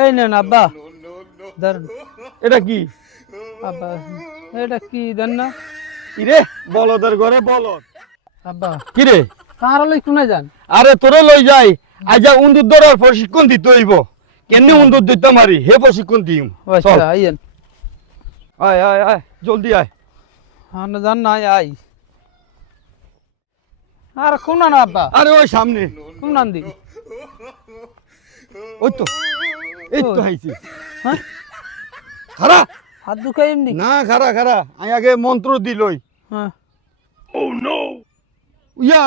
এই নেন আব্বা ধরেন। এটা কি আব্বা এটা কি দেন না ইরে বলদের ঘরে বলদ আব্বা? কি রে? কার লই কোনে যান? আরে তোরে লই যাই আজ উন্দুর ধরার প্রশিক্ষণ দিতে হইব। কেমনি উন্দুর দিতে মারি হে প্রশিক্ষণ দিম। চল আচ্ছা আইয়েন। আয় আয় আয় জলদি আয়। আমরা জান না আই। আর কোন না আব্বা? আরে ওই সামনে কোন নান দি? ওই তো এই তো হাইছি। হ্যাঁ খারা হাত দুখাই এমনি? না খারা খারা আমি আগে মন্ত্র দিলই। হ্যাঁ ও নো ইয়া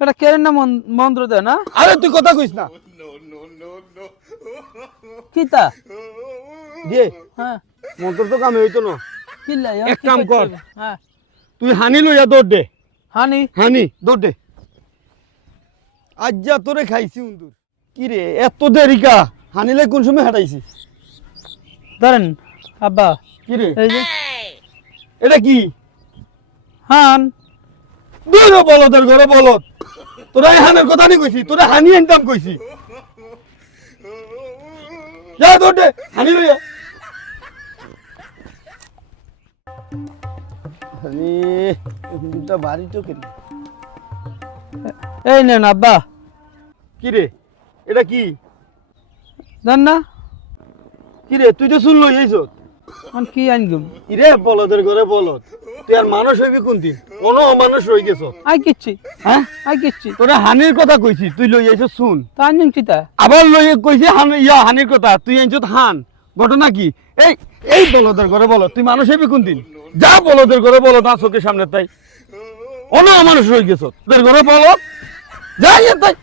এটা কেন না মন্ত্র দেয় না? আরে তুই কথা কইস না। কিতা? দে হ্যাঁ মন্ত্র তো কামে হইতো না। কিল্লা এক কাম কর। হ্যাঁ তুই হানি লইয়া দৌড় দে। হানি হানি দৌড় দে। আজ যা তোরে খাইছি উন্দুর। কি রে এত দেরিকা হানিলে কোন সময় হাঁটাইছি? ধরেন আব্বা। কি রে এই যে এটা কি? হান দুই বলদের ঘরে বলদ। তোরা এই হানের কথা নি কইছি, তোরা হানি আনতাম কইছি। যা দৌড় দে হানি লইয়া। আরে উন্দুরটা বাড়ি তো কেন? এই নেন আব্বা কি রে এটা কি? দেন না? কি রে তুই তো শুনলো এইছ? কি আনগুম? ইরে বলদের ঘরে বলদ। তুই আর মানুষ হইবি কোনদিন? কোনো অমানুষ রই গেছ। আই কিচ্ছি হ্যাঁ আই কিচ্ছি তোরা হানির কথা কইছি, তুই লই আইছ শুন। তা আনজুম চিতা? আবার লই কইছি হানির কথা, তুই আইছত হান। ঘটনা কি? এই এই বলদের ঘরে বলদ, তুই মানুষ হইবি কোনদিন? যা বলদের ঘরে বলদ না চোখের সামনে তাই অন অমানুষ রই গেছ। তোদের ঘরে বলদ যা তাই